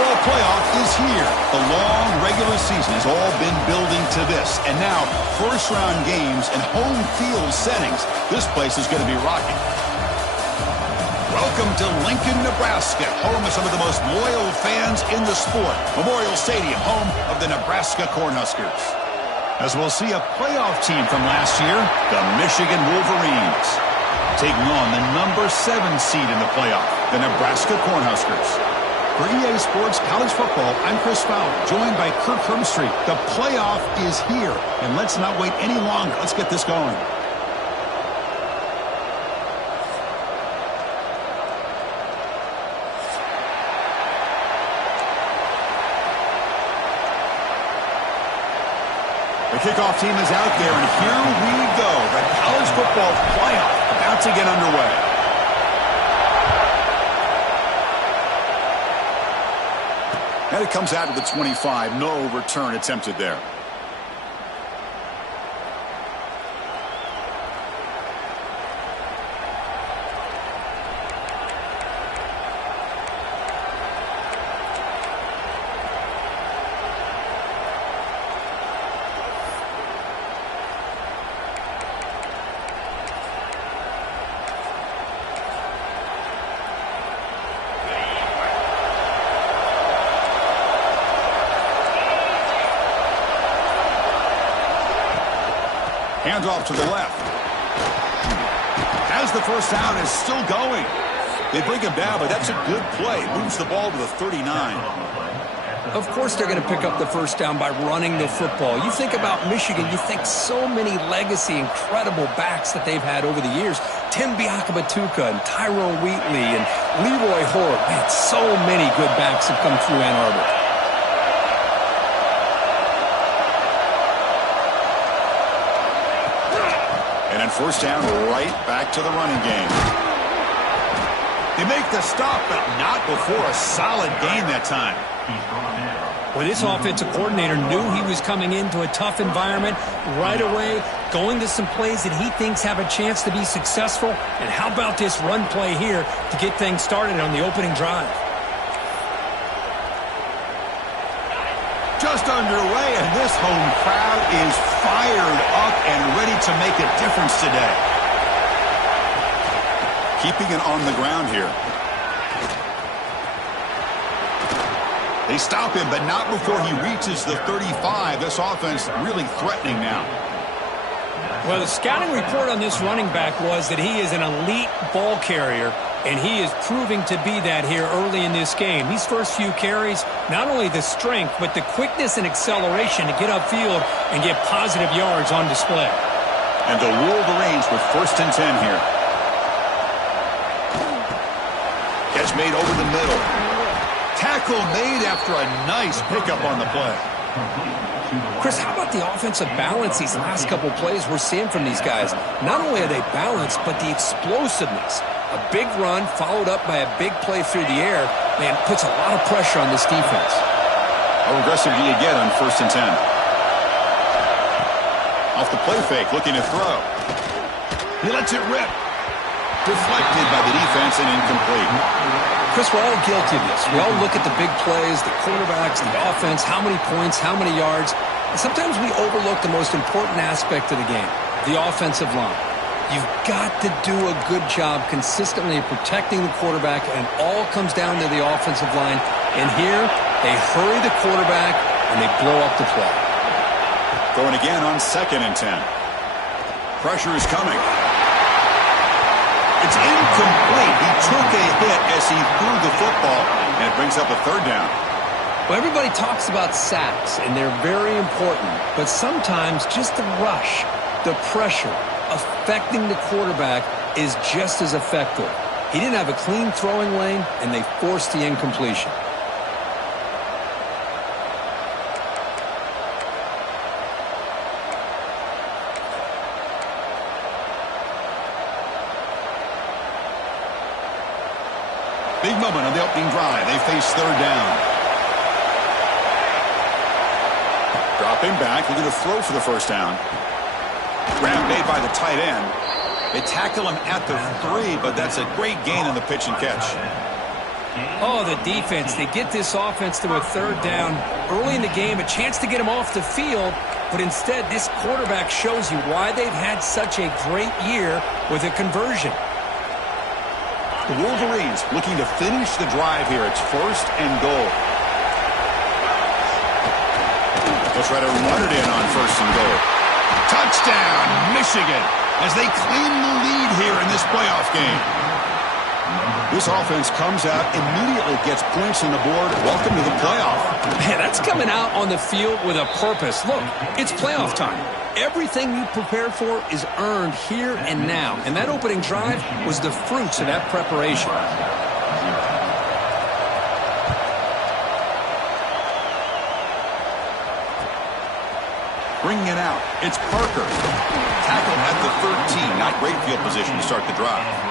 football playoff is here. The long regular season has all been building to this. And now, first-round games and home field settings. This place is going to be rocking. Welcome to Lincoln, Nebraska, home of some of the most loyal fans in the sport. Memorial Stadium, home of the Nebraska Cornhuskers. As we'll see a playoff team from last year, the Michigan Wolverines, taking on the number 7 seed in the playoff, the Nebraska Cornhuskers. For EA Sports College Football, I'm Chris Fowler, joined by Kirk Herbstreit. The playoff is here, and let's not wait any longer. Let's get this going. The kickoff team is out there, and here we go. The college football playoff about to get underway. And it comes out to the 25. No return attempted there. Handoff to the left. Has the first down, is still going. They bring him down, but that's a good play. Moves the ball to the 39. Of course they're going to pick up the first down by running the football. You think about Michigan, you think so many legacy, incredible backs that they've had over the years. Tim Biakabatuka and Tyrone Wheatley and Leroy Hoare. Man, so many good backs have come through Ann Arbor. And then first down, right back to the running game. They make the stop, but not before a solid gain that time. Well, this offensive coordinator knew he was coming into a tough environment right away, going to some plays that he thinks have a chance to be successful. And how about this run play here to get things started on the opening drive? Just underway, and this home crowd is fired up and ready to make a difference today. Keeping it on the ground here. They stop him, but not before he reaches the 35. This offense really threatening now. Well, the scouting report on this running back was that he is an elite ball carrier, and he is proving to be that here early in this game. These first few carries, not only the strength, but the quickness and acceleration to get upfield and get positive yards on display. And the Wolverines with first and 10 here. Catch made over the middle. Tackle made after a nice pickup on the play. Chris, how about the offensive balance these last couple plays we're seeing from these guys? Not only are they balanced, but the explosiveness. A big run followed up by a big play through the air, man, puts a lot of pressure on this defense. How aggressive do you get on first and 10? Off the play fake, looking to throw. He lets it rip. Deflected by the defense and incomplete. Chris, we're all guilty of this. We all look at the big plays, the quarterbacks, the offense, how many points, how many yards. And sometimes we overlook the most important aspect of the game, the offensive line. You've got to do a good job consistently protecting the quarterback, and it all comes down to the offensive line. And here, they hurry the quarterback, and they blow up the play. Going again on second and 10. Pressure is coming. It's incomplete. He took a hit as he threw the football, and it brings up a third down. Well, everybody talks about sacks, and they're very important. But sometimes just the rush, the pressure, affecting the quarterback is just as effective. He didn't have a clean throwing lane, and they forced the incompletion. Big moment on the opening drive. They face third down. Dropping back, looking to throw for the first down. Grab made by the tight end. They tackle him at the 3, but that's a great gain in the pitch and catch. Oh, the defense. They get this offense to a third down early in the game, a chance to get them off the field, but instead this quarterback shows you why they've had such a great year with a conversion. The Wolverines looking to finish the drive here. It's 1st and goal. They'll try to run it in on 1st and goal. Touchdown, Michigan, as they claim the lead here in this playoff game. This offense comes out, immediately gets points on the board. Welcome to the playoff. Man, that's coming out on the field with a purpose. Look, it's playoff time. Everything you prepare for is earned here and now. And that opening drive was the fruits of that preparation. Bringing it out, it's Parker. Tackle at the 13. Not great field position to start the drive.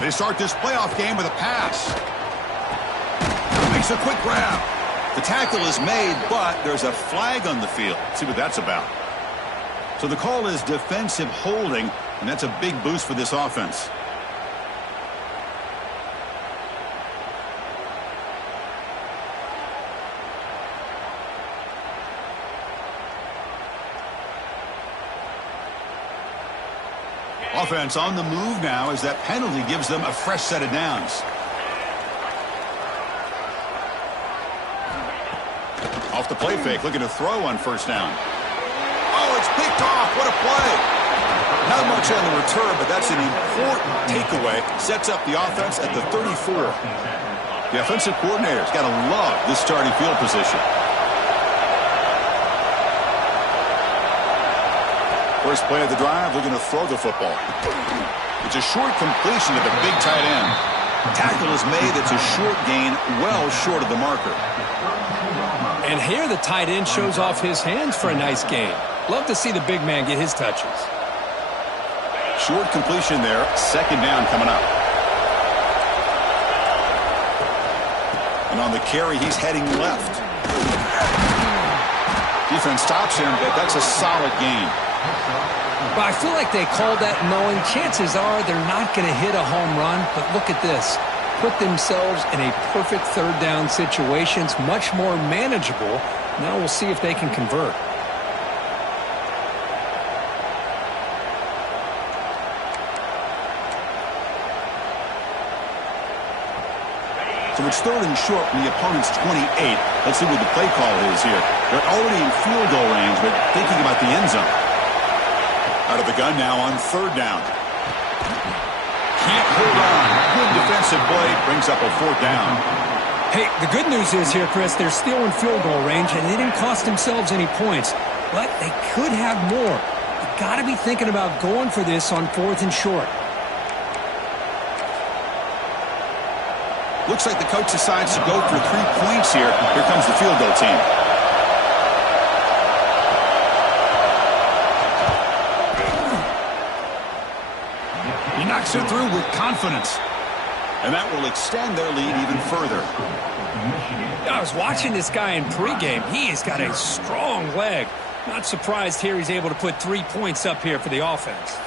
They start this playoff game with a pass. Makes a quick grab. The tackle is made, but there's a flag on the field. Let's see what that's about. So the call is defensive holding, and that's a big boost for this offense. Offense on the move now as that penalty gives them a fresh set of downs. Off the play fake, looking to throw on 1st down. Oh, it's picked off. What a play. Not much on the return, but that's an important takeaway. Sets up the offense at the 34. The offensive coordinator's got to love this starting field position. First play of the drive, looking to throw the football. It's a short completion to the big tight end. Tackle is made. It's a short gain, well short of the marker. And here the tight end shows off his hands for a nice gain. Love to see the big man get his touches. Short completion there. 2nd down coming up. And on the carry, he's heading left. Defense stops him, but that's a solid gain. But I feel like they called that knowing chances are they're not going to hit a home run. But look at this. Put themselves in a perfect 3rd down situations, much more manageable. Now we'll see if they can convert. So it's 3rd and short from the opponent's 28. Let's see what the play call is here. They're already in field goal range, but thinking about the end zone. Out of the gun now on 3rd down. Can't hold on. Good defensive play. Brings up a 4th down. Hey, the good news is here, Chris, they're still in field goal range, and they didn't cost themselves any points. But they could have more. You've got to be thinking about going for this on 4th and short. Looks like the coach decides to go for 3 points here. Here comes the field goal team. He knocks it through with confidence. And that will extend their lead even further. I was watching this guy in pregame. He has got a strong leg. Not surprised here he's able to put 3 points up here for the offense.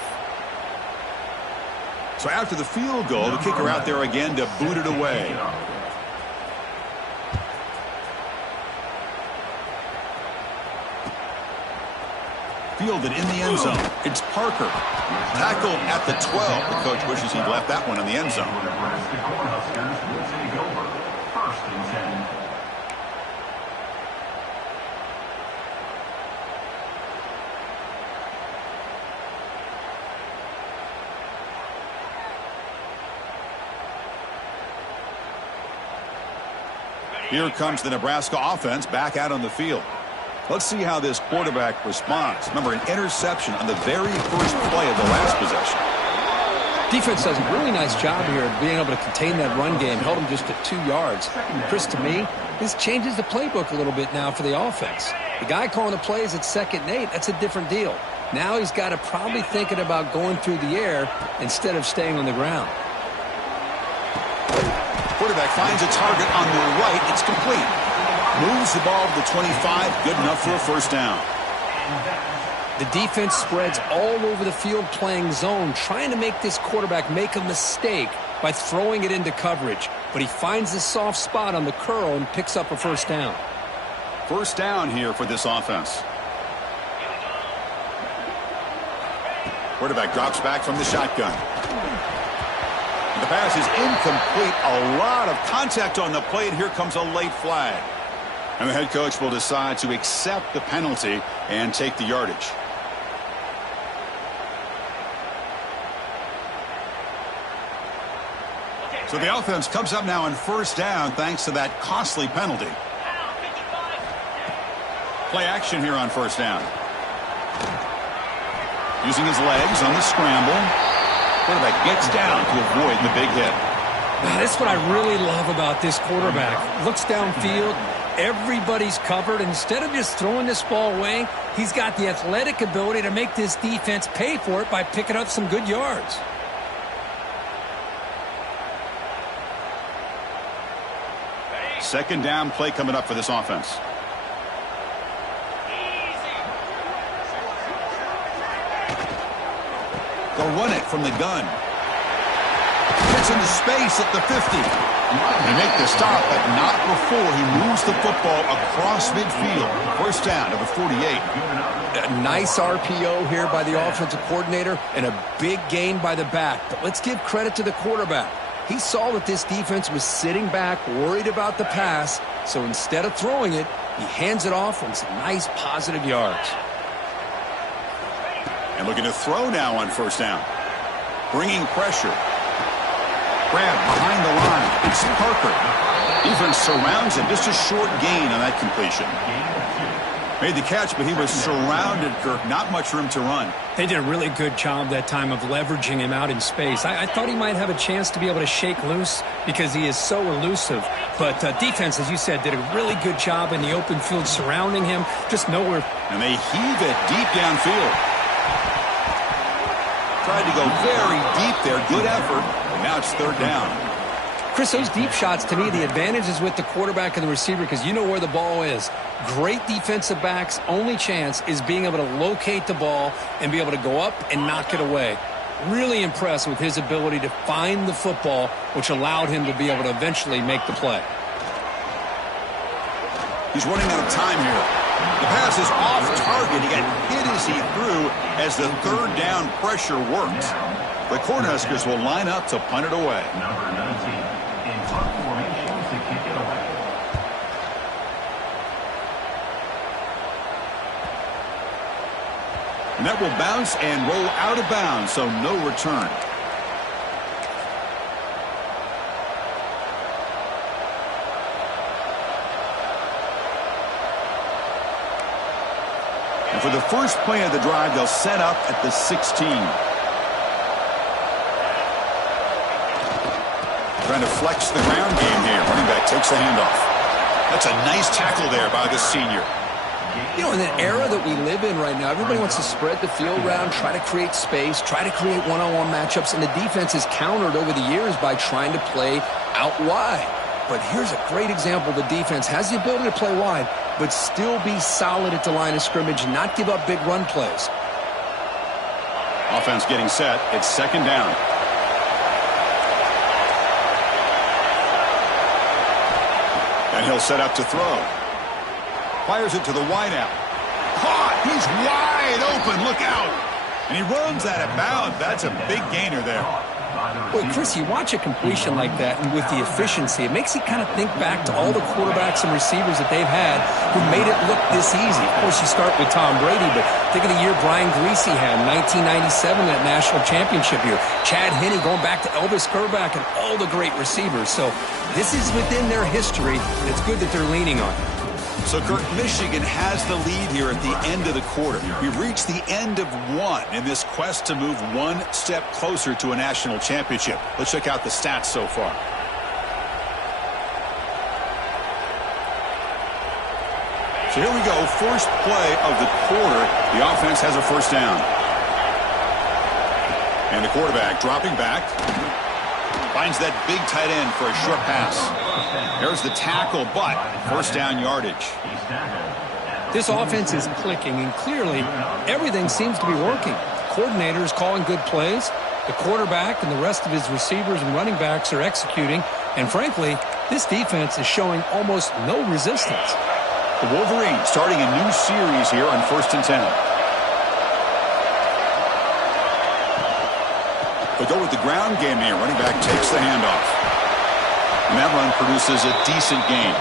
So after the field goal, the kicker out there again to boot it away. Fielded in the end zone. It's Parker. Tackled at the 12. The coach wishes he'd left that one in the end zone. Here comes the Nebraska offense back out on the field. Let's see how this quarterback responds. Remember, an interception on the very first play of the last possession. Defense does a really nice job here of being able to contain that run game, held him just at 2 yards. Chris, to me, this changes the playbook a little bit now for the offense. The guy calling the plays at 2nd and 8, that's a different deal. Now he's got to probably thinking about going through the air instead of staying on the ground. Quarterback finds a target on the right. It's complete. Moves the ball to the 25. Good enough for a first down. The defense spreads all over the field playing zone, trying to make this quarterback make a mistake by throwing it into coverage. But he finds the soft spot on the curl and picks up a first down. First down here for this offense. Quarterback drops back from the shotgun. The pass is incomplete. A lot of contact on the play, and here comes a late flag. And the head coach will decide to accept the penalty and take the yardage. So the offense comes up now on first down thanks to that costly penalty. Play action here on first down. Using his legs on the scramble. Quarterback gets down to avoid the big hit. That's what I really love about this quarterback. Looks downfield. Everybody's covered. Instead of just throwing this ball away, he's got the athletic ability to make this defense pay for it by picking up some good yards. Second down play coming up for this offense. They'll run it from the gun. Gets into space at the 50. They make the stop, but not before he moves the football across midfield. First down to the 48. A nice RPO here by the offensive coordinator and a big gain by the back. But let's give credit to the quarterback. He saw that this defense was sitting back, worried about the pass, so instead of throwing it, he hands it off on some nice positive yards. And looking to throw now on first down. Bringing pressure. Grab behind the line. It's Parker. Defense surrounds him. Just a short gain on that completion. Made the catch, but he was surrounded, Kirk. Not much room to run. They did a really good job that time of leveraging him out in space. I thought he might have a chance to be able to shake loose because he is so elusive. But defense, as you said, did a really good job in the open field surrounding him. Just nowhere. And they heave it deep downfield. Tried to go very deep there. Good effort. And now it's third down. Chris, those deep shots, to me, the advantage is with the quarterback and the receiver because you know where the ball is. Great defensive backs' only chance is being able to locate the ball and be able to go up and knock it away. Really impressed with his ability to find the football, which allowed him to be able to eventually make the play. He's running out of time here. The pass is off target. He got hit as he threw as the third down pressure works. The Cornhuskers will line up to punt it away. Number 19 in punt formation to kick it away. And that will bounce and roll out of bounds, so no return. And for the first play of the drive, they'll set up at the 16. Trying to flex the ground game here. Running back takes the handoff. That's a nice tackle there by the senior. You know, in an era that we live in right now, everybody wants to spread the field around, try to create space, try to create one-on-one matchups, and the defense is countered over the years by trying to play out wide. But here's a great example. The defense has the ability to play wide, but still be solid at the line of scrimmage and not give up big run plays. Offense getting set. It's second down. And he'll set up to throw. Fires it to the wideout. Caught! He's wide open. Look out! And he runs out of bounds. That's a big gainer there. Well, Chris, you watch a completion like that, and with the efficiency, it makes you kind of think back to all the quarterbacks and receivers that they've had who made it look this easy. Of course, you start with Tom Brady, but think of the year Brian Griese had in 1997, that national championship year. Chad Henne going back to Elvis Grbac and all the great receivers. So this is within their history, and it's good that they're leaning on it. So, Kirk, Michigan has the lead here at the end of the quarter. We've reached the end of one in this quest to move one step closer to a national championship. Let's check out the stats so far. So here we go, first play of the quarter. The offense has a first down. And the quarterback dropping back. Finds that big tight end for a short pass. There's the tackle, but first down yardage. This offense is clicking, and clearly everything seems to be working. The coordinator is calling good plays. The quarterback and the rest of his receivers and running backs are executing. And frankly, this defense is showing almost no resistance. The Wolverines starting a new series here on 1st and 10. They go with the ground game here. Running back takes the handoff. And that run produces a decent gain.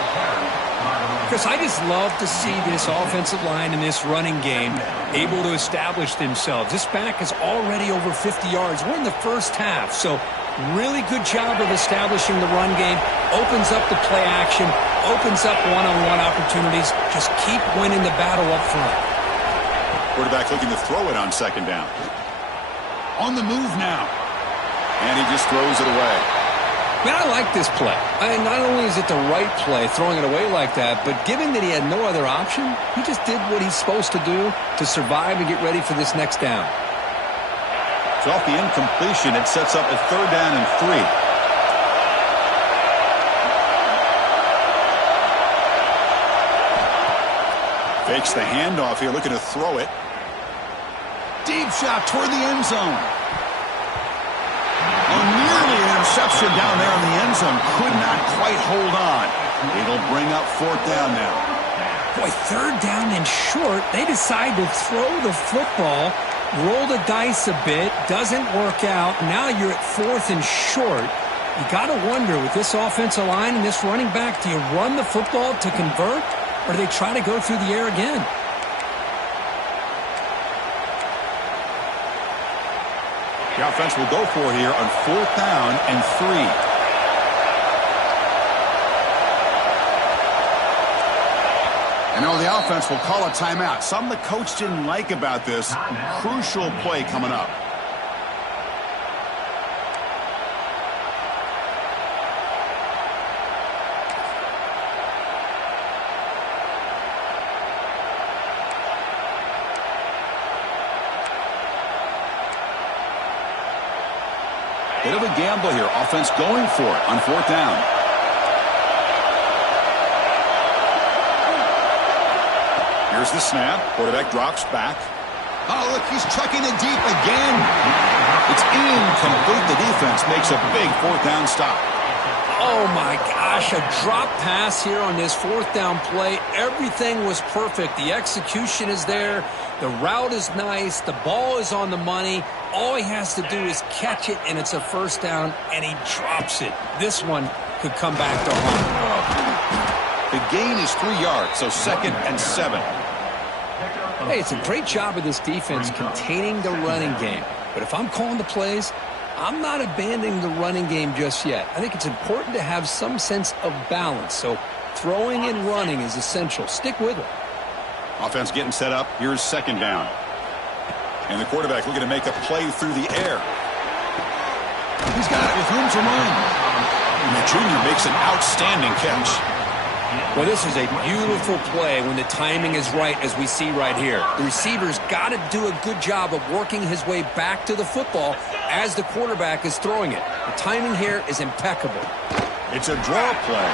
Chris, I just love to see this offensive line and this running game able to establish themselves. This back is already over 50 yards. We're in the first half, so really good job of establishing the run game. Opens up the play action, opens up one-on-one opportunities. Just keep winning the battle up front. Quarterback looking to throw it on second down. On the move now. And he just throws it away. Man, I like this play. Not only is it the right play, throwing it away like that, but given that he had no other option, he just did what he's supposed to do to survive and get ready for this next down. So off the incompletion, it sets up a 3rd down and 3. Fakes the handoff here, looking to throw it. Deep shot toward the end zone. Oh, nearly an interception down there in the end zone. Could not quite hold on. It'll bring up 4th down now. Boy, 3rd down and short. They decide to throw the football, roll the dice a bit, doesn't work out. Now you're at 4th and short. You got to wonder, with this offensive line and this running back, do you run the football to convert, or do they try to go through the air again? The offense will go for here on 4th down and 3. And now the offense will call a timeout. Something the coach didn't like about this. Crucial play coming up. Bit of a gamble here. Offense going for it on 4th down. Here's the snap. Quarterback drops back. Oh, look, he's chucking it deep again. It's incomplete. The defense makes a big 4th down stop. Oh, my gosh, a drop pass here on this 4th down play. Everything was perfect. The execution is there. The route is nice. The ball is on the money. All he has to do is catch it, and it's a 1st down, and he drops it. This one could come back to home. The gain is 3 yards, so 2nd and 7. Hey, it's a great job of this defense containing the running game. But if I'm calling the plays, I'm not abandoning the running game just yet. I think it's important to have some sense of balance. So throwing and running is essential. Stick with it. Offense getting set up. Here's 2nd down. And the quarterback looking to make a play through the air. He's got it with room to run. And the junior makes an outstanding catch. Well, this is a beautiful play when the timing is right, as we see right here. The receiver's got to do a good job of working his way back to the football as the quarterback is throwing it. The timing here is impeccable. It's a draw play.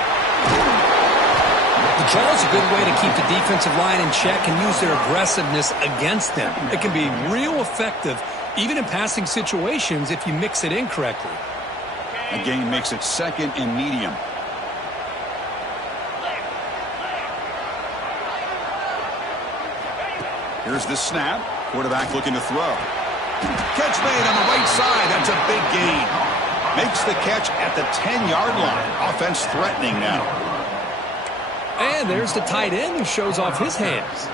The draw is a good way to keep the defensive line in check and use their aggressiveness against them. It can be real effective, even in passing situations, if you mix it in correctly. A gain makes it 2nd and medium. Here's the snap. Quarterback looking to throw. Catch made on the right side. That's a big gain. Makes the catch at the 10-yard line. Offense threatening now. And there's the tight end who shows off his hands.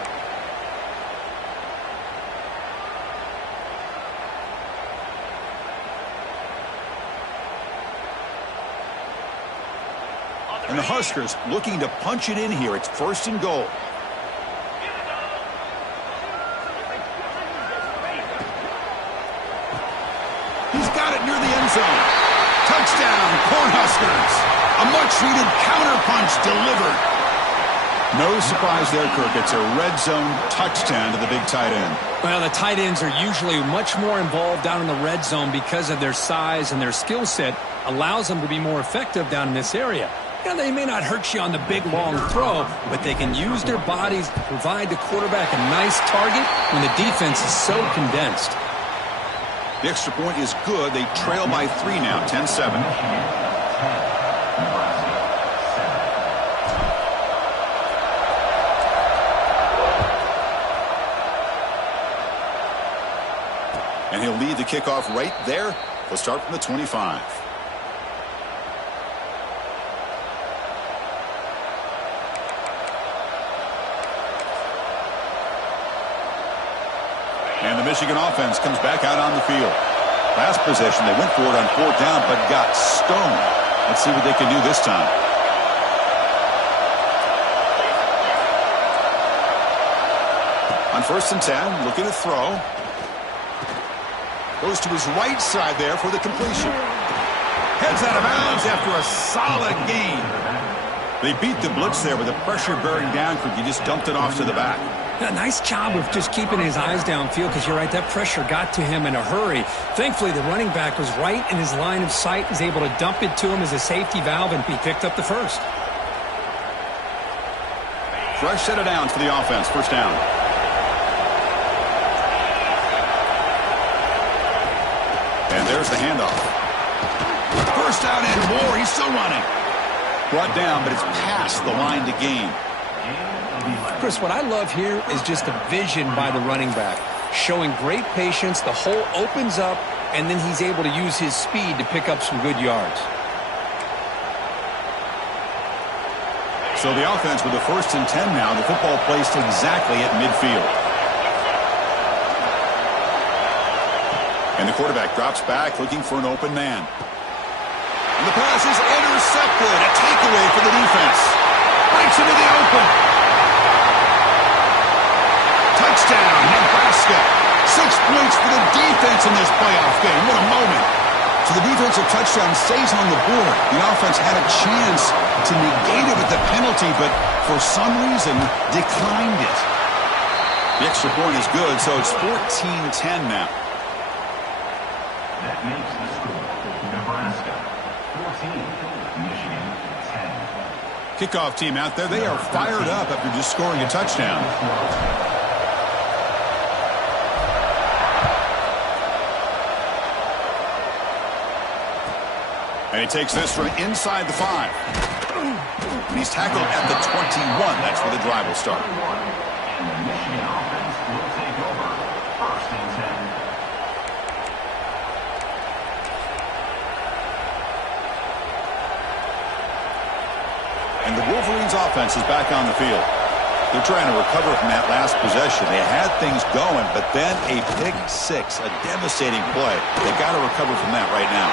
And the Huskers looking to punch it in here. It's 1st and goal. He's got it near the end zone. Touchdown, Cornhuskers. A much-needed counterpunch delivered. No surprise there, Kirk. It's a red zone touchdown to the big tight end. Well, the tight ends are usually much more involved down in the red zone because of their size, and their skill set allows them to be more effective down in this area. You know, they may not hurt you on the big, long throw, but they can use their bodies to provide the quarterback a nice target when the defense is so condensed. The extra point is good. They trail by 3 now, 10-7. And he'll lead the kickoff right there. They'll start from the 25. And the Michigan offense comes back out on the field. Last possession, they went for it on 4th down, but got stoned. Let's see what they can do this time. On 1st and 10, looking to throw. Goes to his right side there for the completion. Heads out of bounds after a solid gain. They beat the blitz there with the pressure bearing down. He just dumped it off to the back. A nice job of just keeping his eyes downfield, because you're right, that pressure got to him in a hurry. Thankfully, the running back was right in his line of sight, was able to dump it to him as a safety valve, and he picked up the first. Fresh set of downs for the offense. 1st down. And there's the handoff. 1st down and more. He's still running. Brought down, but it's past the line to gain. Chris, what I love here is just the vision by the running back. Showing great patience. The hole opens up, and then he's able to use his speed to pick up some good yards. So the offense with the 1st and 10 now. The football placed exactly at midfield. And the quarterback drops back looking for an open man. And the pass is intercepted. A takeaway for the defense. Breaks into the open. Touchdown, Nebraska. 6 points for the defense in this playoff game. What a moment. So the defensive touchdown stays on the board. The offense had a chance to negate it with the penalty, but for some reason declined it. The extra point is good, so it's 14-10 now. That makes the score Nebraska 14, Michigan 10. Kickoff team out there, they are fired up after just scoring a touchdown. And he takes this from inside the 5. And he's tackled at the 21. That's where the drive will start. And the Michigan offense will take over 1st and 10. And the Wolverines offense is back on the field. They're trying to recover from that last possession. They had things going, but then a pick 6, a devastating play. They got to recover from that right now.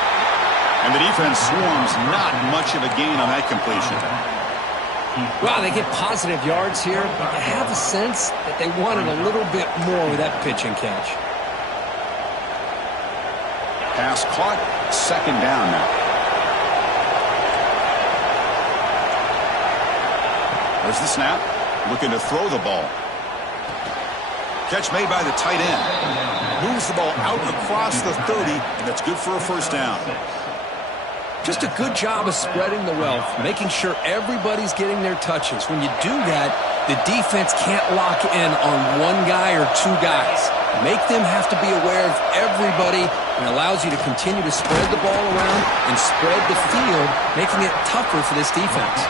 And the defense swarms, not much of a gain on that completion. Well, they get positive yards here, but you have a sense that they wanted a little bit more with that pitch and catch. Pass caught, 2nd down now. There's the snap, looking to throw the ball. Catch made by the tight end. Moves the ball out across the 30, and that's good for a 1st down. Just a good job of spreading the wealth, making sure everybody's getting their touches. When you do that, the defense can't lock in on one guy or 2 guys. Make them have to be aware of everybody, and allows you to continue to spread the ball around and spread the field, making it tougher for this defense.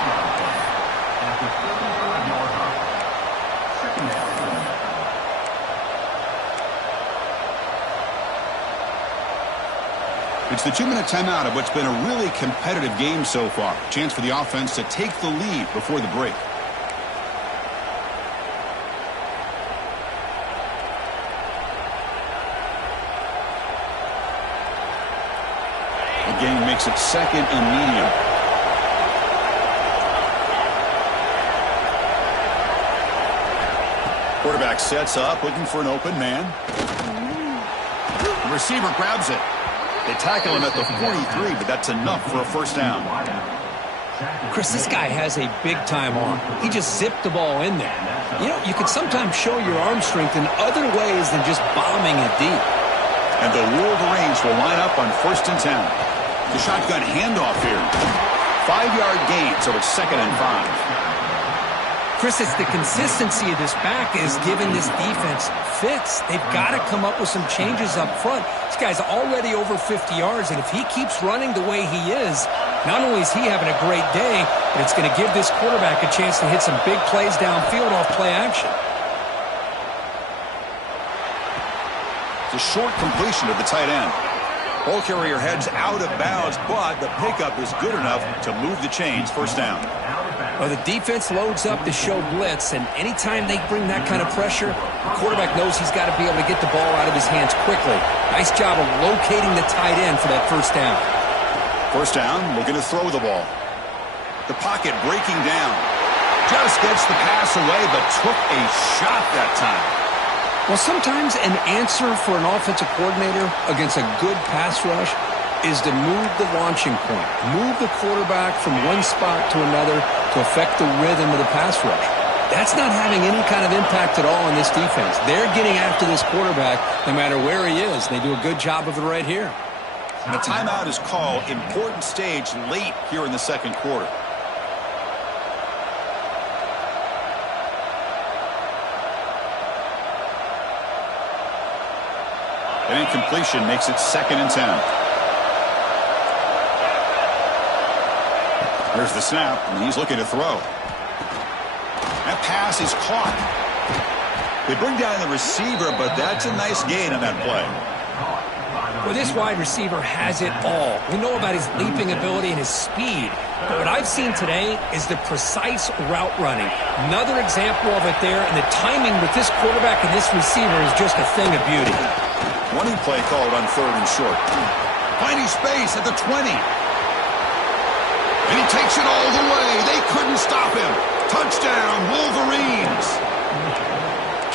It's the 2-minute timeout of what's been a really competitive game so far. Chance for the offense to take the lead before the break. The game makes it 2nd and medium. Quarterback sets up, looking for an open man. The receiver grabs it. They tackle him at the 43, but that's enough for a 1st down. Chris, this guy has a big-time arm. He just zipped the ball in there. You know, you can sometimes show your arm strength in other ways than just bombing it deep. And the Wolverines will line up on 1st and 10. The shotgun handoff here. 5-yard gain, so it's 2nd and 5. Chris, it's the consistency of this back is giving this defense fits. They've got to come up with some changes up front. This guy's already over 50 yards, and if he keeps running the way he is, not only is he having a great day, but it's going to give this quarterback a chance to hit some big plays downfield off play action. It's a short completion to the tight end. Ball carrier heads out of bounds, but the pickup is good enough to move the chains. 1st down. Well, the defense loads up to show blitz, and anytime they bring that kind of pressure, the quarterback knows he's got to be able to get the ball out of his hands quickly. Nice job of locating the tight end for that 1st down. 1st down, looking to throw the ball. The pocket breaking down. Just gets the pass away, but took a shot that time. Well, sometimes an answer for an offensive coordinator against a good pass rush is to move the launching point, move the quarterback from one spot to another to affect the rhythm of the pass rush. That's not having any kind of impact at all on this defense. They're getting after this quarterback no matter where he is. They do a good job of it right here. And a timeout is called. Important stage late here in the 2nd quarter. An incompletion makes it 2nd and 10. There's the snap, and he's looking to throw. That pass is caught. They bring down the receiver, but that's a nice gain on that play. Well, this wide receiver has it all. We know about his leaping ability and his speed. But what I've seen today is the precise route running. Another example of it there, and the timing with this quarterback and this receiver is just a thing of beauty. Running play called on 3rd and short. Finding space at the 20. And he takes it all the way. They couldn't stop him. Touchdown, Wolverines.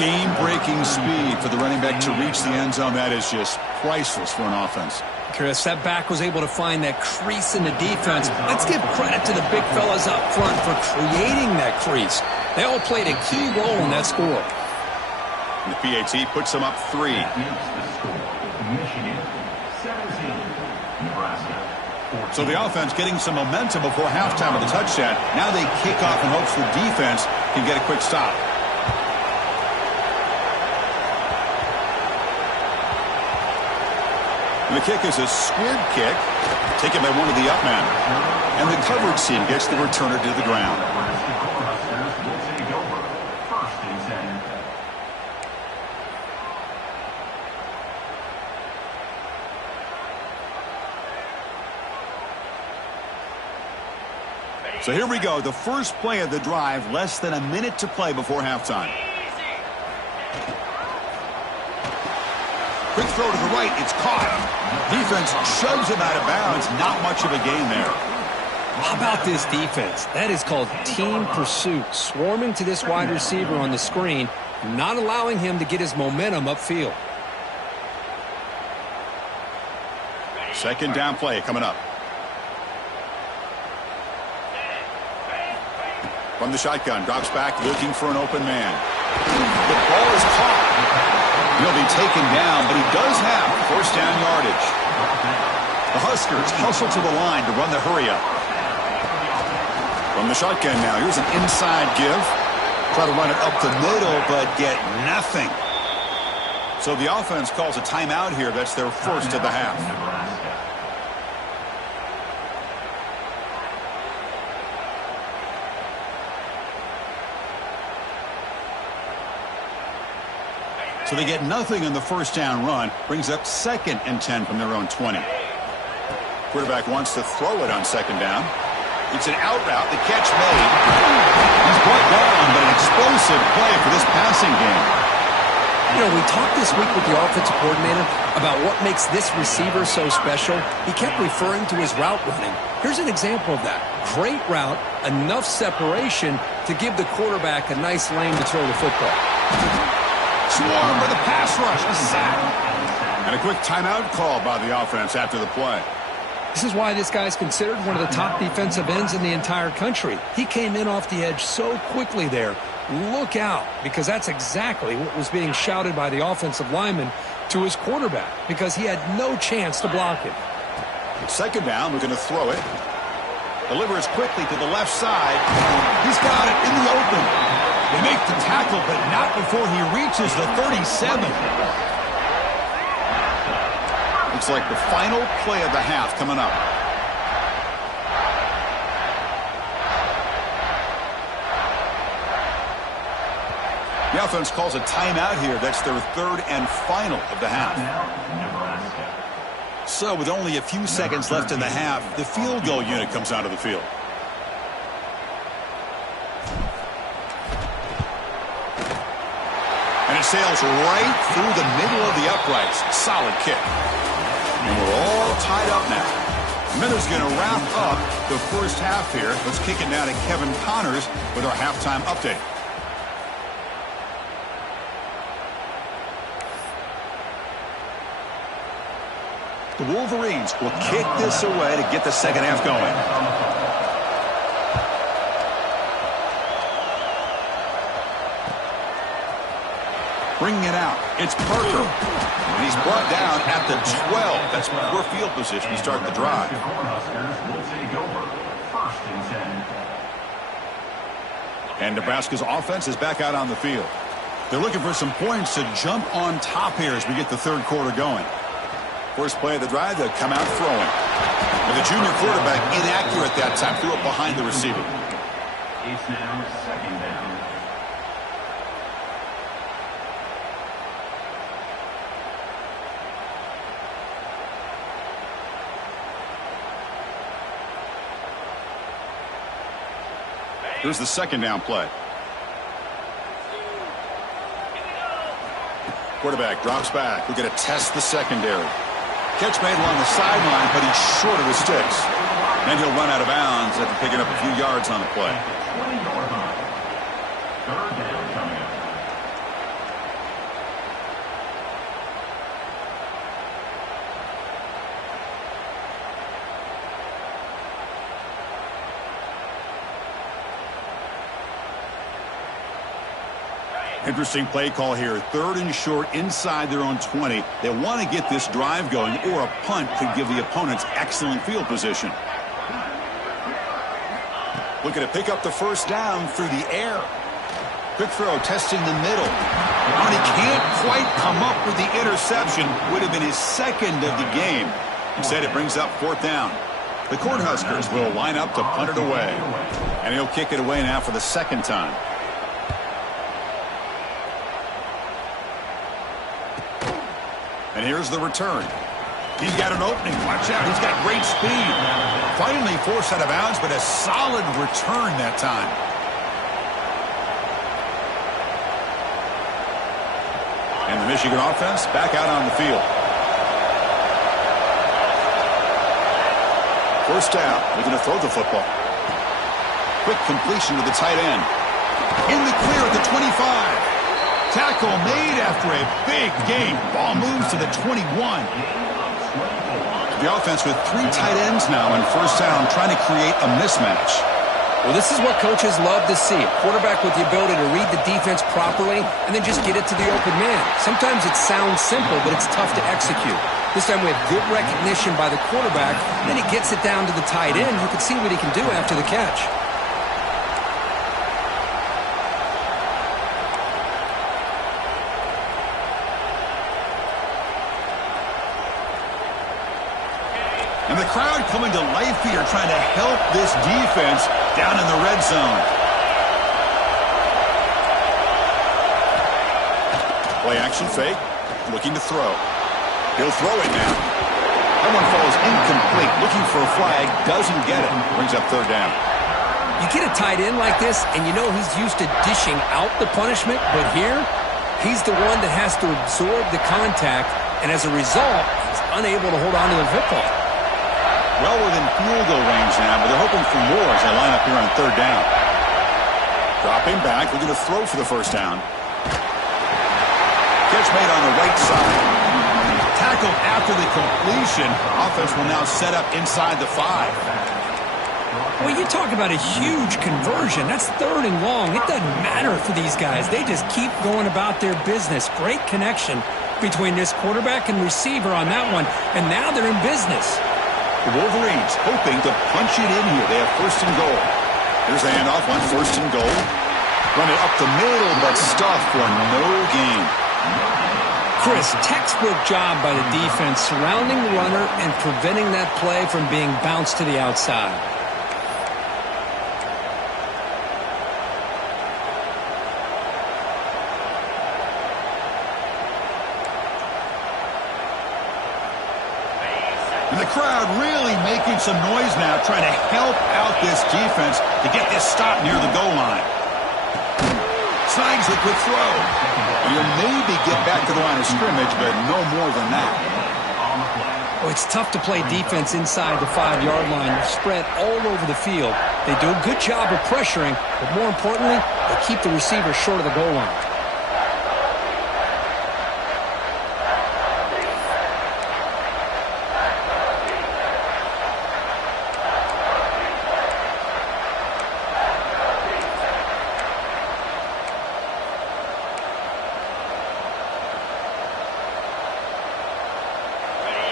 Game-breaking speed for the running back to reach the end zone. That is just priceless for an offense. Chris, that back was able to find that crease in the defense. Let's give credit to the big fellas up front for creating that crease. They all played a key role in that score. And the PAT puts them up 3. Michigan 17, Nebraska 14. So the offense getting some momentum before halftime of the touchdown. Now they kick off in hopes the defense can get a quick stop. And the kick is a squib kick taken by one of the up men. And the coverage team gets the returner to the ground. Nebraska Cornhuskers will take over 1st and 10. So here we go, the first play of the drive, less than a minute to play before halftime. Quick throw to the right, it's caught. Defense shoves him out of bounds, not much of a gain there. How about this defense? That is called team pursuit, swarming to this wide receiver on the screen, not allowing him to get his momentum upfield. 2nd down play coming up. From the shotgun, drops back, looking for an open man. The ball is caught. He'll be taken down, but he does have 1st down yardage. The Huskers hustle to the line to run the hurry-up. From the shotgun now, here's an inside give. Try to run it up the middle, but get nothing. So the offense calls a timeout here. That's their 1st of the half. So they get nothing in the 1st down run. Brings up 2nd and 10 from their own 20. Quarterback wants to throw it on 2nd down. It's an out route. The catch made. He's brought down, but an explosive play for this passing game. You know, we talked this week with the offensive coordinator about what makes this receiver so special. He kept referring to his route running. Here's an example of that. Great route, enough separation to give the quarterback a nice lane to throw the football. Swarm for the pass rush, a sack. And a quick timeout call by the offense after the play. This is why this guy's considered one of the top defensive ends in the entire country. He came in off the edge so quickly there. Look out, because that's exactly what was being shouted by the offensive lineman to his quarterback, because he had no chance to block it. Second down, we're going to throw it. Delivers quickly to the left side. He's got it in the open. They make the tackle, but not before he reaches the 37. Looks like the final play of the half coming up. The offense calls a timeout here. That's their third and final of the half. So with only a few seconds left in the half, the field goal unit comes out of the field. And it sails right through the middle of the uprights. Solid kick. And we're all tied up now. Miller's going to wrap up the first half here. Let's kick it now to Kevin Connors with our halftime update. The Wolverines will kick this away to get the second half going. Bringing it out, it's Parker. And he's brought down at the 12. That's poor field position to start the drive. And Nebraska's offense is back out on the field. They're looking for some points to jump on top here as we get the third quarter going. First play of the drive, they'll come out throwing. With a junior quarterback inaccurate that time, threw it behind the receiver. It's now second down. Here's the second down play. Quarterback drops back. We're going to test the secondary. Catch made along the sideline, but he's short of his sticks. And he'll run out of bounds after picking up a few yards on the play. 20-yard line. Third down coming up. Interesting play call here. Third and short inside their own 20. They want to get this drive going, or a punt could give the opponents excellent field position. Looking to pick up the first down through the air. Quick throw, testing the middle. And he can't quite come up with the interception. Would have been his second of the game. Instead, it brings up fourth down. The Cornhuskers will line up to punt it away. And he'll kick it away now for the second time. And here's the return. He's got an opening. Watch out. He's got great speed. Finally forced out of bounds, but a solid return that time. And the Michigan offense back out on the field. First down. We're going to throw the football. Quick completion to the tight end. In the clear at the 25. Tackle made after a big gain. Ball moves to the 21. The offense with three tight ends now in first down, trying to create a mismatch. Well, this is what coaches love to see. A quarterback with the ability to read the defense properly and then just get it to the open man. Sometimes it sounds simple, but it's tough to execute. This time we have good recognition by the quarterback. Then he gets it down to the tight end. You can see what he can do after the catch. And the crowd coming to life here, trying to help this defense down in the red zone. Play action fake, looking to throw. He'll throw it now. That one falls incomplete, looking for a flag, doesn't get it. Brings up third down. You get a tight end like this, and you know he's used to dishing out the punishment, but here, he's the one that has to absorb the contact, and as a result, he's unable to hold on to the football. Well within field goal range now, but they're hoping for more as they line up here on third down. Dropping back, looking to throw for the first down. Catch made on the right side. tackled after the completion. Offense will now set up inside the 5. Well, you talk about a huge conversion. That's 3rd and long. It doesn't matter for these guys. They just keep going about their business. Great connection between this quarterback and receiver on that one, and now they're in business. The Wolverines hoping to punch it in here. They have 1st and goal. Here's the handoff on 1st and goal. Run it up the middle, but stuffed for no gain. Chris, textbook job by the defense surrounding the runner and preventing that play from being bounced to the outside. And the crowd really making some noise now, trying to help out this defense to get this stop near the goal line. Snags a good throw. You'll maybe get back to the line of scrimmage, but no more than that. Oh, it's tough to play defense inside the 5-yard line. They're spread all over the field. They do a good job of pressuring, but more importantly, they keep the receiver short of the goal line.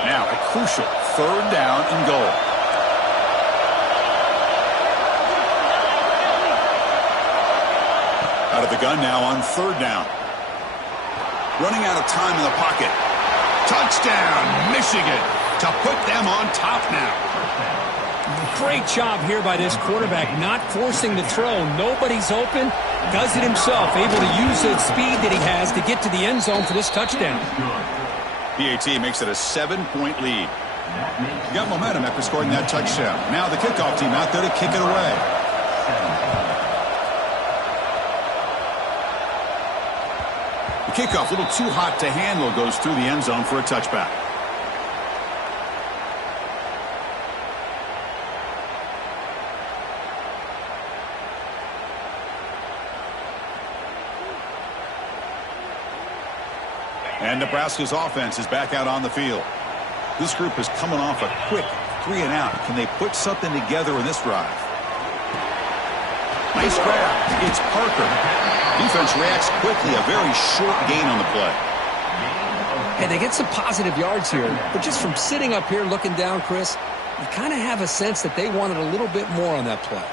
Now a crucial 3rd down and goal. Out of the gun now on 3rd down. Running out of time in the pocket. Touchdown, Michigan, to put them on top now. Great job here by this quarterback, not forcing the throw. Nobody's open. Does it himself, able to use the speed that he has to get to the end zone for this touchdown. PAT makes it a 7-point lead. You got momentum after scoring that touchdown. Now the kickoff team out there to kick it away. The kickoff, a little too hot to handle, goes through the end zone for a touchback. And Nebraska's offense is back out on the field. This group is coming off a quick 3-and-out. Can they put something together in this drive? Nice grab. It's Parker. Defense reacts quickly. A very short gain on the play. Hey, they get some positive yards here, but just from sitting up here looking down, Chris, you kind of have a sense that they wanted a little bit more on that play.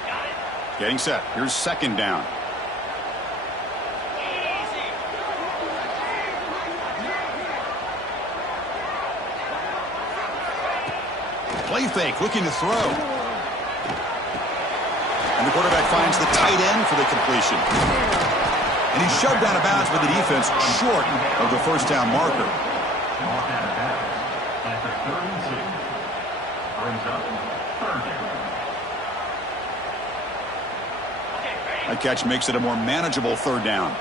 Getting set. Here's 2nd down. Play fake, looking to throw. And the quarterback finds the tight end for the completion. And he's shoved out of bounds with the defense short of the 1st down marker. That catch makes it a more manageable 3rd down.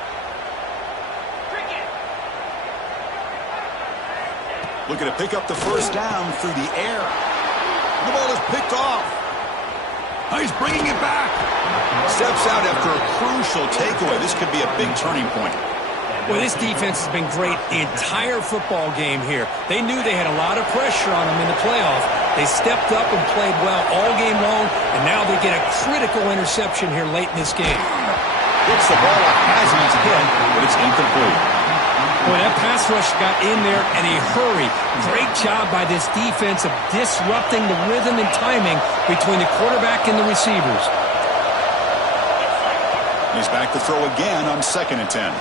Looking to pick up the 1st down through the air. The ball is picked off. Oh, he's bringing it back. Steps out after a crucial takeaway. This could be a big turning point. Well, this defense has been great the entire football game here. They knew they had a lot of pressure on them in the playoff. They stepped up and played well all game long, and now they get a critical interception here late in this game. Gets the ball up as he's hit, but it's incomplete. Boy, that pass rush got in there in a hurry. Great job by this defense of disrupting the rhythm and timing between the quarterback and the receivers. He's back to throw again on 2nd and 10.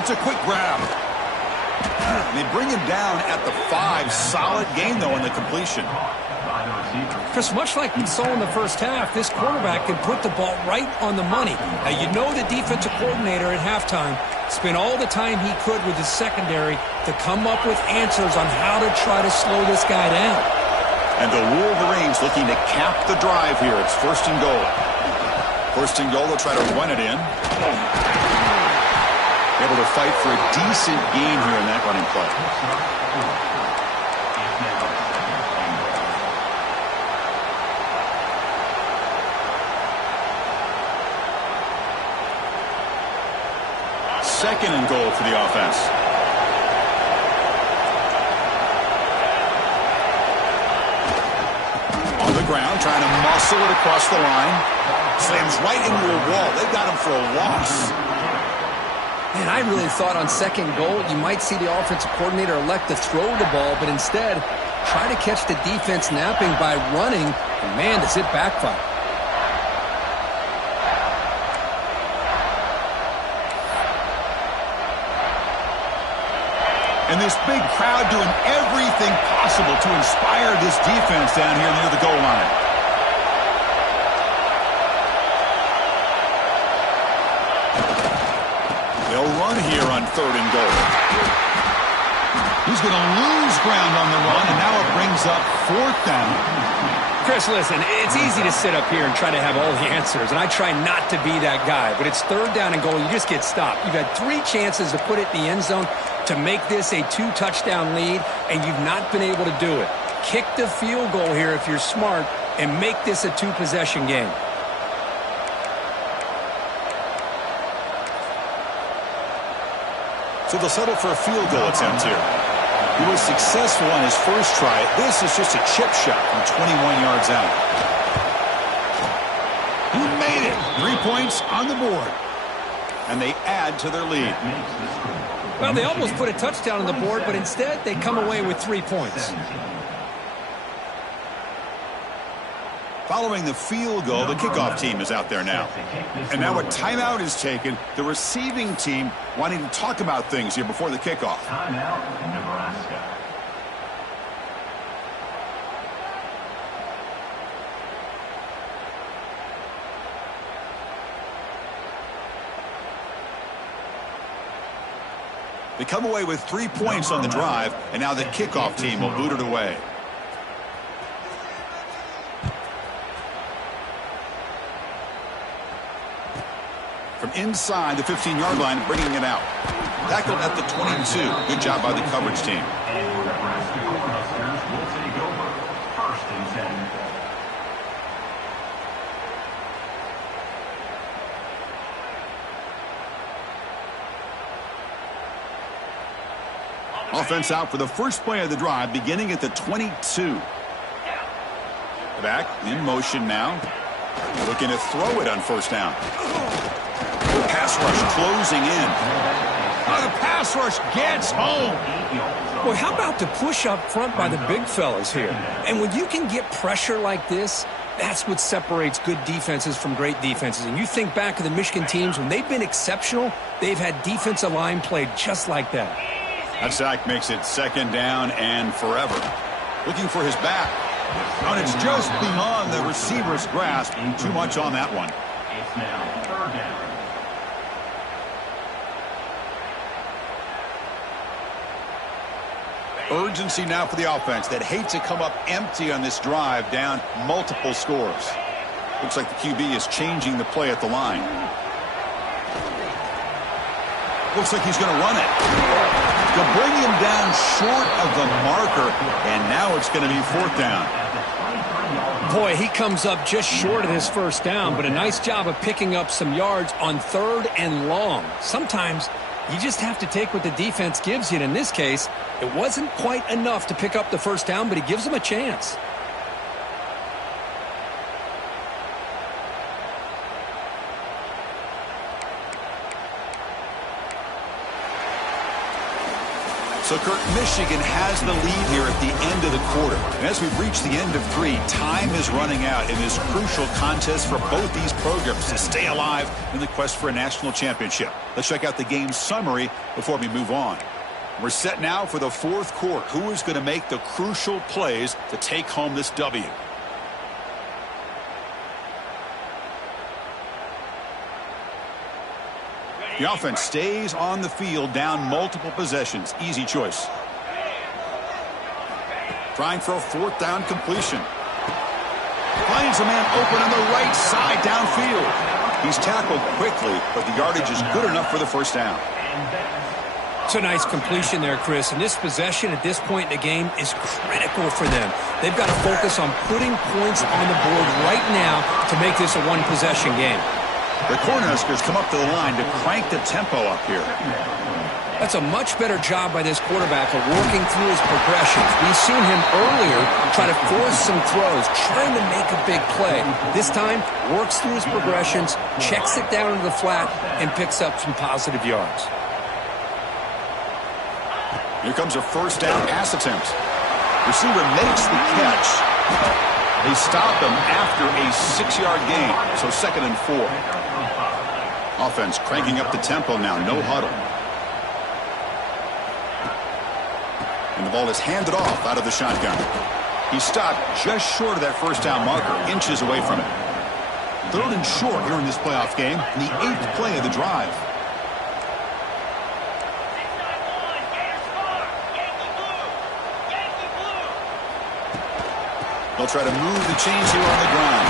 It's a quick grab. They bring him down at the 5. Solid gain, though, in the completion. Chris, much like we saw in the 1st half, this quarterback can put the ball right on the money. Now, you know the defensive coordinator at halftime spent all the time he could with his secondary to come up with answers on how to try to slow this guy down. And the Wolverines looking to cap the drive here. It's 1st and goal. 1st and goal, they'll try to run it in. Able to fight for a decent gain here in that running play. Second and goal for the offense. ground, trying to muscle it across the line. Slams right into a wall. They got him for a loss. Man, I really thought on second goal you might see the offensive coordinator elect to throw the ball, but instead try to catch the defense napping by running, and man, does it backfire. And this big crowd doing everything possible to inspire this defense down here near the goal line. They'll run here on 3rd and goal. He's going to lose ground on the run, and now it brings up 4th down. Chris, listen, it's easy to sit up here and try to have all the answers, and I try not to be that guy, but it's 3rd down and goal. You just get stopped. You've had 3 chances to put it in the end zone to make this a 2-touchdown lead, and you've not been able to do it. Kick the field goal here if you're smart and make this a 2-possession game. So they'll settle for a field goal attempt here. He was successful on his first try. This is just a chip shot from 21 yards out. He made it. 3 points on the board. And they add to their lead. Well, they almost put a touchdown on the board, but instead they come away with 3 points. Following the field goal, the kickoff team is out there now. And now a timeout is taken. The receiving team wanting to talk about things here before the kickoff. Timeout, Nebraska. They come away with 3 points on the drive, and now the kickoff team will boot it away. From inside the 15-yard line, bringing it out. Tackled at the 22. Good job by the coverage team. And Nebraska Cornhuskers will take over. 1st and 10. Offense out for the first play of the drive, beginning at the 22. Back in motion now. Looking to throw it on 1st down. Pass rush closing in. The pass rush gets home. Boy, how about the push up front by the big fellas here? And when you can get pressure like this, that's what separates good defenses from great defenses. And you think back to the Michigan teams, when they've been exceptional, they've had defensive line play just like that. That sack makes it 2nd down and forever. Looking for his back. And it's just beyond the receiver's grasp. Too much on that one. It's now 3rd down. Urgency now for the offense that hate to come up empty on this drive, down multiple scores. Looks like the QB is changing the play at the line. Looks like he's going to run it. They'll bring him down short of the marker, and now it's going to be 4th down. Boy, he comes up just short of his 1st down, but a nice job of picking up some yards on 3rd and long. Sometimes you just have to take what the defense gives you, and in this case, it wasn't quite enough to pick up the 1st down, but he gives them a chance. So, Kurt, Michigan has the lead here at the end of the quarter. And as we've reached the end of 3, time is running out in this crucial contest for both these programs to stay alive in the quest for a national championship. Let's check out the game summary before we move on. We're set now for the 4th quarter. Who is going to make the crucial plays to take home this W? The offense stays on the field, down multiple possessions. Easy choice. Trying for a 4th down completion. Finds a man open on the right side downfield. He's tackled quickly, but the yardage is good enough for the 1st down. It's a nice completion there, Chris. And this possession at this point in the game is critical for them. They've got to focus on putting points on the board right now to make this a 1-possession game. The Cornhuskers come up to the line to crank the tempo up here. That's a much better job by this quarterback of working through his progressions. We've seen him earlier try to force some throws, trying to make a big play. This time, works through his progressions, checks it down into the flat, and picks up some positive yards. Here comes a first down pass attempt. Receiver makes the catch. They stop him after a 6-yard gain, so 2nd and 4. Offense cranking up the tempo now, no huddle. And the ball is handed off out of the shotgun. He stopped just short of that first down marker, inches away from it. 3rd and short here in this playoff game, and the 8th play of the drive. They'll try to move the chains here on the ground.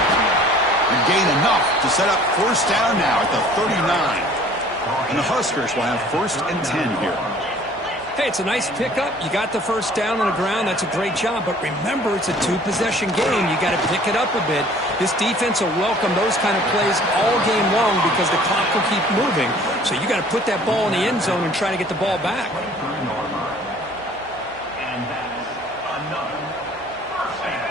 And gain enough to set up first down now at the 39. And the Huskers will have 1st and 10 here. Hey, it's a nice pickup. You got the first down on the ground. That's a great job. But remember, it's a 2-possession game. You got to pick it up a bit. This defense will welcome those kind of plays all game long because the clock will keep moving. So you got to put that ball in the end zone and try to get the ball back.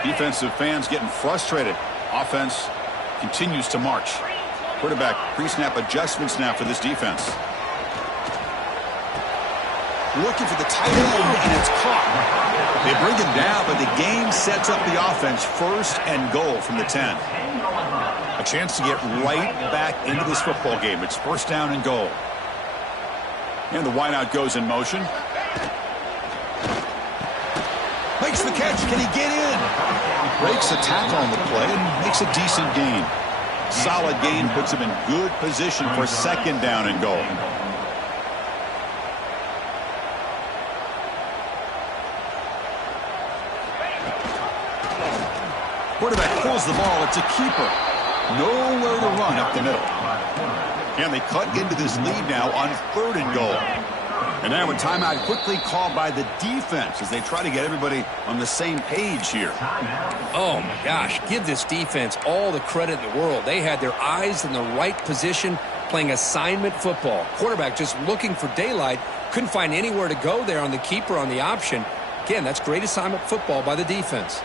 Defensive fans getting frustrated. Offense continues to march. Quarterback pre-snap adjustments now for this defense. Looking for the tight end, and it's caught. They bring him down, but the game sets up the offense 1st and goal from the 10. A chance to get right back into this football game. It's 1st down and goal. And the wideout goes in motion. Makes the catch. Can he get in? Breaks a tackle on the play and makes a decent gain. Solid gain puts him in good position for 2nd down and goal. Quarterback pulls the ball. It's a keeper. Nowhere to run up the middle. And they cut into this lead now on 3rd and goal. And now a timeout quickly called by the defense as they try to get everybody on the same page here. Oh, my gosh. Give this defense all the credit in the world. They had their eyes in the right position playing assignment football. Quarterback just looking for daylight. Couldn't find anywhere to go there on the keeper on the option. Again, that's great assignment football by the defense.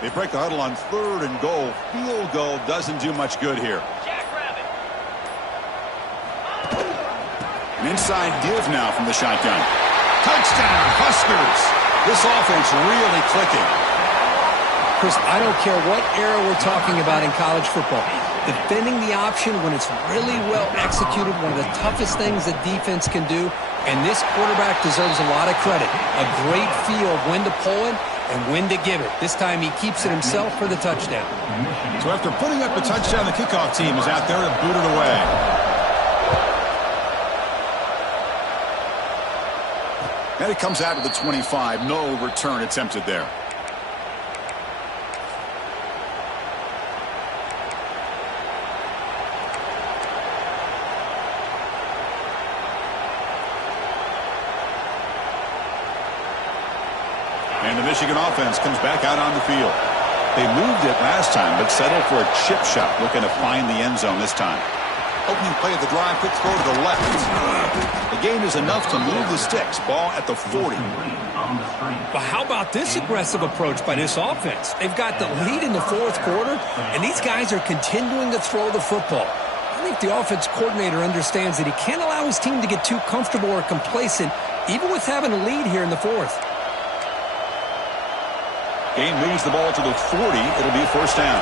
They break the huddle on 3rd and goal. Field goal doesn't do much good here. An inside give now from the shotgun. Touchdown, Huskers. This offense really clicking. Chris, I don't care what era we're talking about in college football. Defending the option when it's really well executed, one of the toughest things that defense can do. And this quarterback deserves a lot of credit. A great feel of when to pull it and when to give it. This time he keeps it himself for the touchdown. So after putting up the touchdown, the kickoff team is out there to boot it away. And it comes out to the 25. No return attempted there. And the Michigan offense comes back out on the field. They moved it last time, but settled for a chip shot, looking to find the end zone this time. Opening play of the drive, quick throw to the left. The gain is enough to move the sticks. Ball at the 40. But how about this aggressive approach by this offense? They've got the lead in the 4th quarter, and these guys are continuing to throw the football. I think the offense coordinator understands that he can't allow his team to get too comfortable or complacent, even with having a lead here in the 4th. Gain moves the ball to the 40. It'll be a 1st down.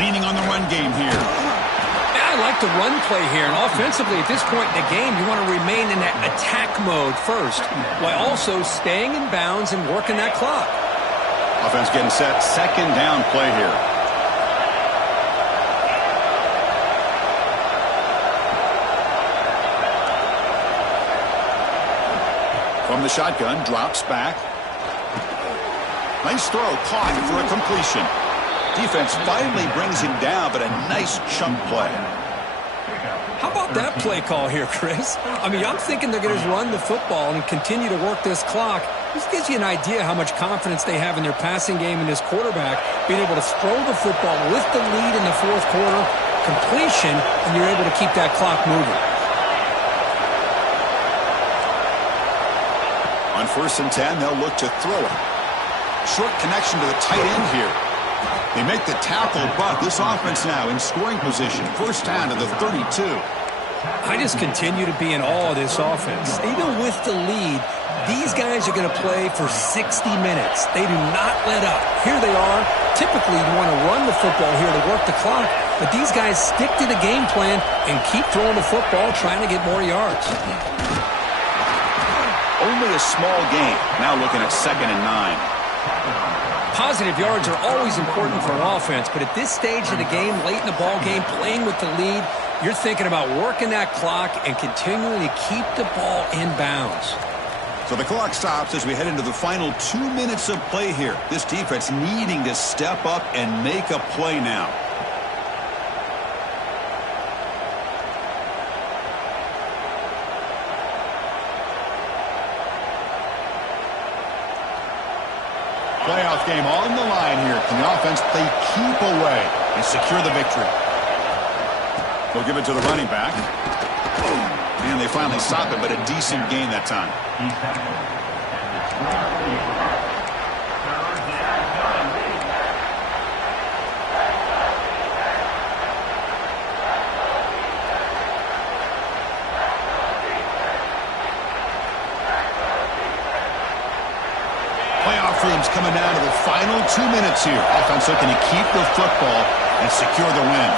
Leaning on the run game here. Yeah, I like the run play here. And offensively, at this point in the game, you want to remain in that attack mode first, while also staying in bounds and working that clock. Offense getting set. 2nd down play here. From the shotgun, drops back. Nice throw, caught for a completion. Defense finally brings him down, but a nice chunk play. How about about that play call here, Chris? I mean, I'm thinking they're going to run the football and continue to work this clock. This gives you an idea how much confidence they have in their passing game and this quarterback being able to throw the football with the lead in the fourth quarter, completion, and you're able to keep that clock moving. On 1st and 10, they'll look to throw it. Short connection to the tight end here. They make the tackle, but this offense now in scoring position. First down to the 32. I just continue to be in awe of this offense. Even with the lead, these guys are going to play for 60 minutes. They do not let up. Here they are. Typically, you want to run the football here to work the clock, but these guys stick to the game plan and keep throwing the football, trying to get more yards. Only a small gain. Now looking at 2nd and 9. Positive yards are always important for an offense, but at this stage of the game, late in the ball game, playing with the lead, you're thinking about working that clock and continuing to keep the ball in bounds. So the clock stops as we head into the final 2 minutes of play here. This defense needing to step up and make a play now. Playoff game on the line here. Can the offense play keep away and secure the victory? They'll give it to the running back. And they finally stop it, but a decent gain that time. Playoff dreams coming down to the final 2 minutes here. Offense looking to keep the football and secure the win.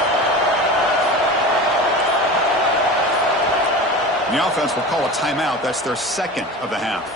The offense will call a timeout. That's their second of the half.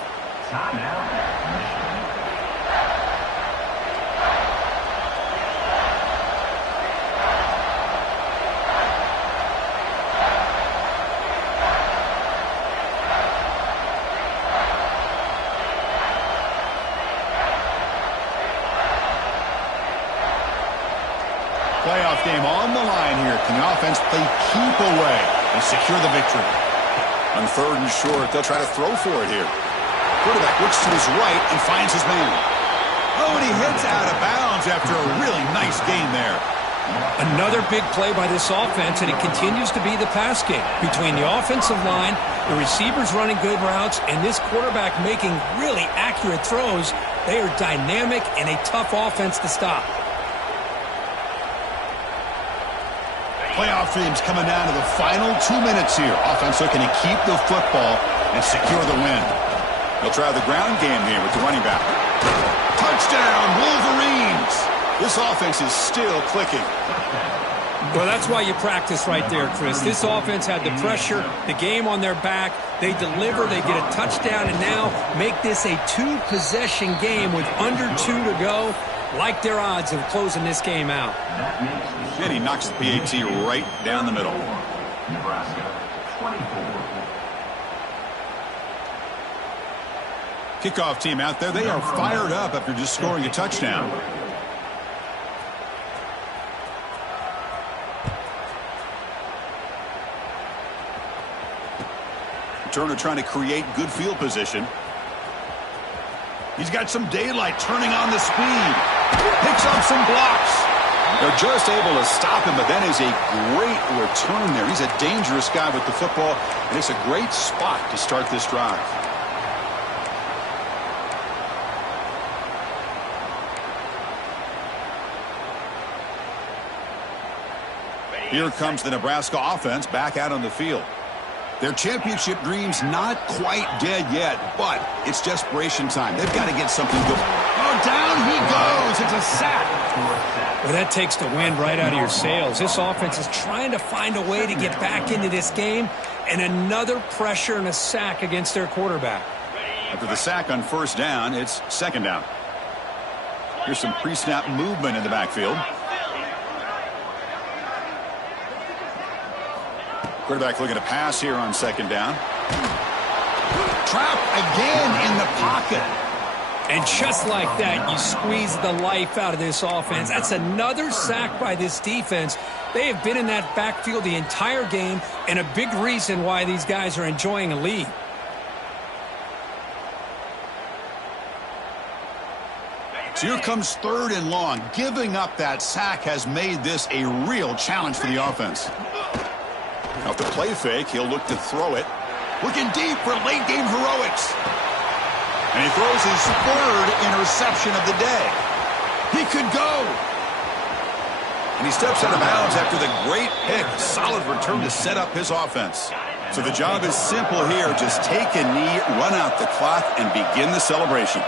Playoff game on the line here. Can the offense play keep away and secure the victory? On 3rd and short, they'll try to throw for it here. Quarterback looks to his right and finds his man. Oh, and he heads out of bounds after a really nice gain there. Another big play by this offense, and it continues to be the pass game. Between the offensive line, the receivers running good routes, and this quarterback making really accurate throws, they are dynamic and a tough offense to stop. Playoff dreams coming down to the final 2 minutes here. Offense looking to keep the football and secure the win. They'll try the ground game here with the running back. Touchdown, Wolverines! This offense is still clicking. Well, that's why you practice right there, Chris. This offense had the pressure, the game on their back. They deliver, they get a touchdown, and now make this a 2-possession game with under 2 to go. Like their odds of closing this game out. And he knocks the PAT right down the middle. Nebraska, 24. Kickoff team out there. They are fired up after just scoring a touchdown. Turner trying to create good field position. He's got some daylight, turning on the speed. Picks up some blocks. They're just able to stop him, but that is a great return there. He's a dangerous guy with the football, and it's a great spot to start this drive. Here comes the Nebraska offense back out on the field. Their championship dreams not quite dead yet, but it's desperation time. They've got to get something going. Oh, down he goes. It's a sack. Well, that takes the wind right out of your sails. This offense is trying to find a way to get back into this game, and another pressure and a sack against their quarterback. After the sack on 1st down, it's 2nd down. Here's some pre-snap movement in the backfield. Quarterback looking to pass here on 2nd down. Trap again in the pocket. And just like that, you squeeze the life out of this offense. That's another sack by this defense. They have been in that backfield the entire game, and a big reason why these guys are enjoying a lead. So here comes 3rd and long. Giving up that sack has made this a real challenge for the offense. Now, the play fake, he'll look to throw it. Looking deep for late-game heroics. And he throws his 3rd interception of the day. He could go. And he steps out of bounds after the great pick. Solid return to set up his offense. So the job is simple here. Just take a knee, run out the clock, and begin the celebration.